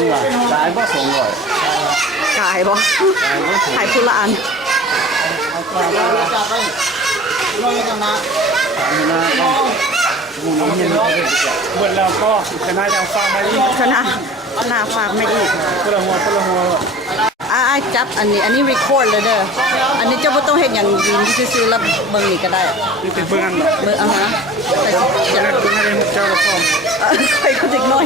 ซึ่งว่าจ่ายบ่ส่งเลย กายบ่ขายพุละอัน จับไปเราจะมาบูน้ำเย็นเบิดแล้วก็คณะจะฟังไปอีก คณะฝากไม่อีก คนละหัว จับอันนี้รีคอร์ดเลยเด้ออันนี้เจ้าบ่ต้องเฮ็ดอย่างยืนซื่อๆแล้วเบิ่งนี่ก็ได้ นี่เป็นเบื้องอัน เบิ่งเอาฮะแต่ จะได้คุณให้ได้เจ้าละพร้อม ค่อยก็จิกน้อย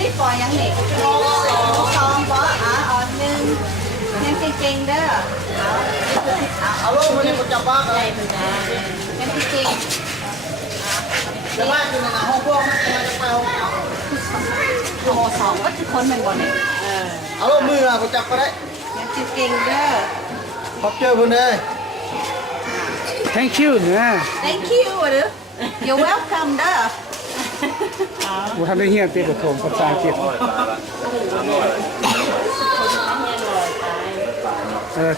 นี่ปล่อยยังนี่ซองบ่นึงยังเก่งๆเด้อเอาลูกมาเนี่ยจับบ้างอะไร ยังเก่ง จะบ้านอยู่ในห้องพวกจะไปห้อง โมสองก็ทุกคนเป็นบ่เนี่ย เอาลูกมือมาจับก็ได้ ยังเก่งเด้อ พบเจอคนเลย Thank you นะ Thank you เด้อ You're welcome เด้อ บุทำได้เฮียนเตะประถมภาษาอังกฤษ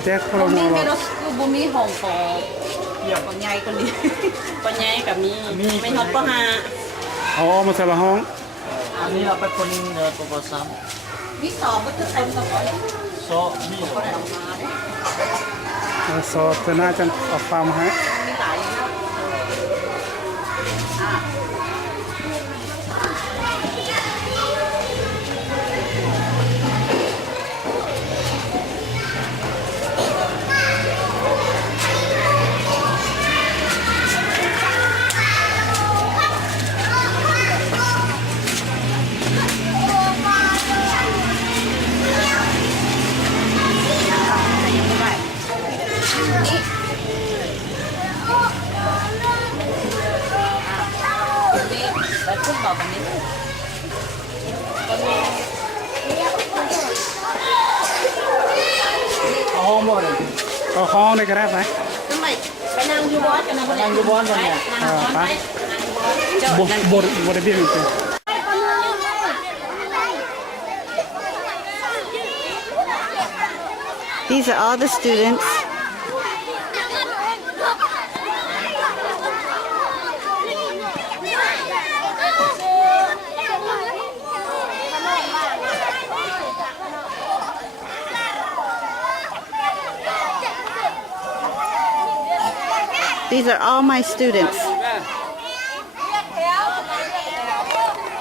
แจ็คพล บ่ ม มี อ เมโลสกูบ่มีห้องปอใหญ่กว่านี้ ปัญญากับมีไม่ฮอตก็หา อ๋อมาใส่ละห้อง อันนี้เราไปคนเดินตัวซ้ มีสอบบ่คือคนกับบ่ ำโซมี ได้ออกมาเด้อ สอดจะน่าจะออกฟาร์มให้ มีหลายเนาะ ไปพูดต่อกันนิดนึง เอาห้องบ่เลย ก็ห้องเลยก็ได้ไหม ทำไม ไปนั่งอยู่บอสกันนะ นั่งอยู่บนกันเนี่ย ไปบดเบี้ยจริง These are all the students. These are all my students.